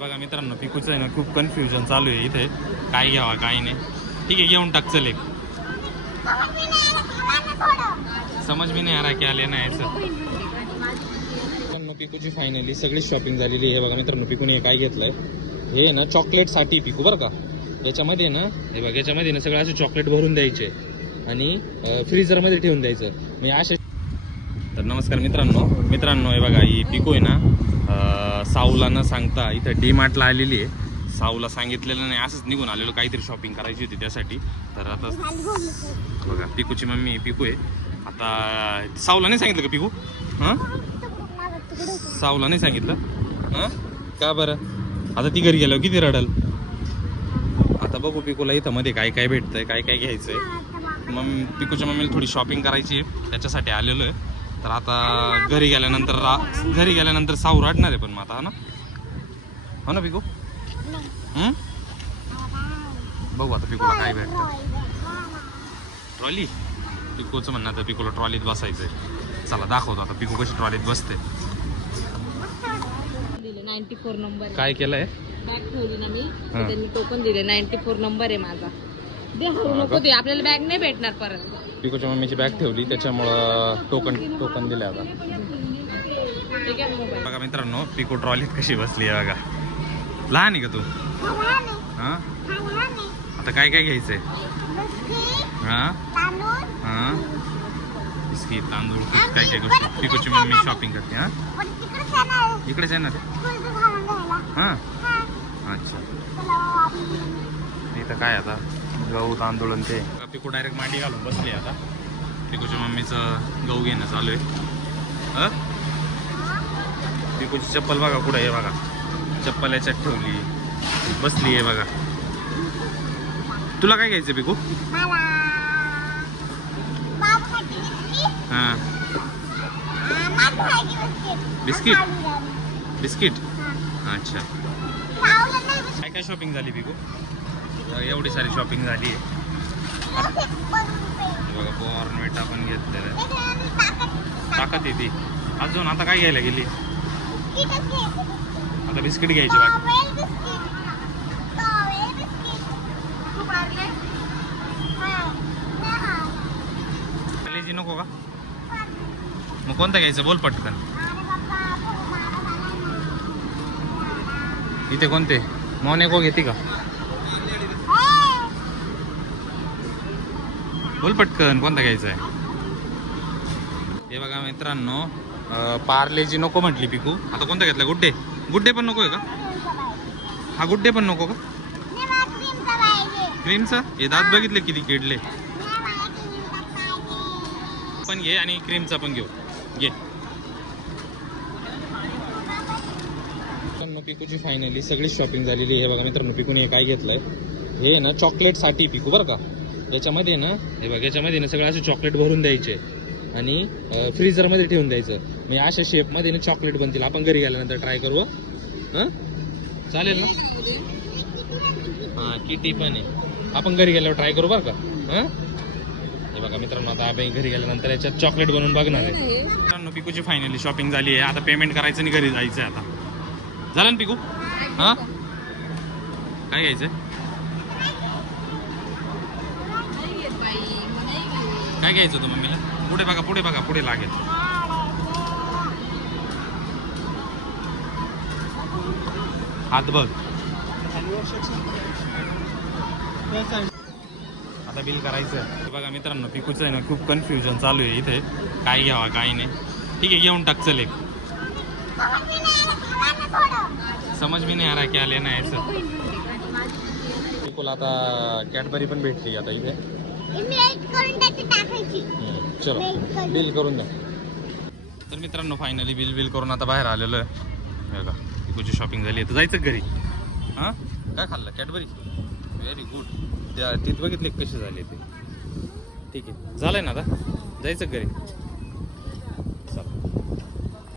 बघा मित्रांनो, पिकूचं आहे ना खूप कन्फ्युजन चालू आहे इथे. काय घ्यावा काय नाही. ठीक आहे, घेऊन टाक. चल एक. समज भी नाही आ रहा क्या लेना है सर. पिकूची फायनली सगळी शॉपिंग झालेली आहे. बघा मित्रांनो, पिकूने काय घेतलंय हे ना चॉकलेटसाठी पिकू बरं का. याच्यामध्ये ना हे बघा, याच्यामध्ये ना सगळं असे चॉकलेट भरून द्यायचे आणि फ्रीजरमध्ये ठेवून द्यायचं म्हणजे असे. तर नमस्कार मित्रांनो हे बघा, ही पिकू आहे ना साऊला न सांगता इथं डी मार्टला आलेली आहे. साऊला सांगितलेलं नाही, असंच निघून आलेलो. काहीतरी शॉपिंग करायची होती त्यासाठी. तर आता बघा, पिकूची मम्मी पिकू आहे. आता साऊला नाही सांगितलं का पिकू? हां, साऊला नाही सांगितलं. हां, का बरं? आता ती घरी गेल्यावर किती रडल. आता बघू पिकूला इथं मध्ये काय काय भेटतंय, काय काय घ्यायचंय. मग पिकूच्या मम्मीला थोडी शॉपिंग करायची आहे, त्याच्यासाठी आलेलो आहे. तर आता घरी गेल्यानंतर साऊ रडणार आहे. पण मग आता हो ना पिकू? बघू आता पिकूला काय भेटतं. ट्रॉली. पिकूचं म्हणणं तर पिकूला ट्रॉलीत बसायचंय. चला दाखवतो आता पिकू कशी ट्रॉलीत बसते. 94 नंबर काय केलंय? बॅग ठेवली ना मी, त्यांनी टोकन दिले. 94 नंबर आहे माझा. दे हळू नको दे, आपल्याला बॅग नाही भेटणार परत. पिकूच्या मम्मीची बॅग ठेवली त्याच्यामुळं टोकन दिले. आता बघा मित्रांनो, पिकू ट्रॉलीत कशी बसली आहे बघा. लहान आहे का तू? हा, आता काय काय घ्यायचंय? हा हा, बिस्किट, तांदूळ, काय काय गोष्टी पिकूची मम्मी शॉपिंग करते. हा, इकडेच आहे ना ते. हां, अच्छा. इथं काय आता गहू तांदूळ आणि ते. पिकू डायरेक्ट मांडी घालून बसली. आता पिकूच्या मम्मीचं गहू घेणं चालू आहे. पिकूची चप्पल बघा कुठं आहे बघा. चप्पल याच्यात ठेवली, बसली आहे बघा. तुला काय घ्यायचं पिकू? हां, बिस्किट. अच्छा. काय काय शॉपिंग झाली पिकू? एवढी सारी शॉपिंग झाली आहे बघा. बॉर्नविटा पण घेतलेलं आहे. ताकद येते अजून. आता काय घ्यायला गेली? आता बिस्किट घ्यायची बाकी. पार्लेजी नको का? मग कोणता घ्यायचं बोल पटकन. इथे कोणते? मोनॅको घेते का? बोल पटकन कोणता घ्यायचा आहे. हे बघा मित्रांनो, पार्लेजी नको म्हटली पिकू. आता कोणता घेतला? गुड्डे पण नको आहे का? हा, गुड्डे पण नको का? क्रीमचा? हे दात बघितले किती किडले. पण घे आणि क्रीमचा पण घे. पिकूची फायनली सगळी शॉपिंग झालेली आहे. बघा मित्रांनो, पिकूने काय घेतलंय हे ना चॉकलेटसाठी पिकू बरं का. याच्यामध्ये ना हे बघा, याच्यामध्ये ना सगळं असे चॉकलेट भरून द्यायचे आणि फ्रीजरमध्ये ठेवून द्यायचं म्हणजे अशा शेपमध्ये ना चॉकलेट बनतील. आपण घरी गेल्यानंतर ट्राय करू. हां, चालेल ना? हां, किटी पण आहे. आपण घरी गेल्यावर ट्राय करू बरं का. हां, हे बघा मित्रांनो, आता आपण घरी गेल्यानंतर याच्यात चॉकलेट बनवून बघणार आहे. मित्रांनो, पिकूची फायनली शॉपिंग झाली आहे. आता पेमेंट करायचं आणि घरी जायचं आहे. आता झालं ना पिकू? हां, काय घ्यायचं? काय घ्यायचं होतं मम्मीला? पुढे बघा पुढे लागेल. हात बघ. आता बिल करायचं. बघा मित्रांनो, पिकूचं आहे ना खूप कन्फ्युजन चालू आहे इथे. काय घ्यावा काय नाही. ठीक आहे, घेऊन टाक. चल एक. समज भी नाही आ रहा क्या लेना है सर. पिकूला आता कॅडबरी पण भेटली आता इथे. चलो बिल करून द्या. तर मित्रांनो, फायनली बिल करून आता बाहेर आलेलो आहे. बघा, पिकूची शॉपिंग झाली आहे. तर जायचं घरी. हां, काय खाल्लं? कॅडबरी. Very good. त्या तिथे बघितले कशी झाली ते. ठीक आहे, झालंय ना, आता जायचं घरी.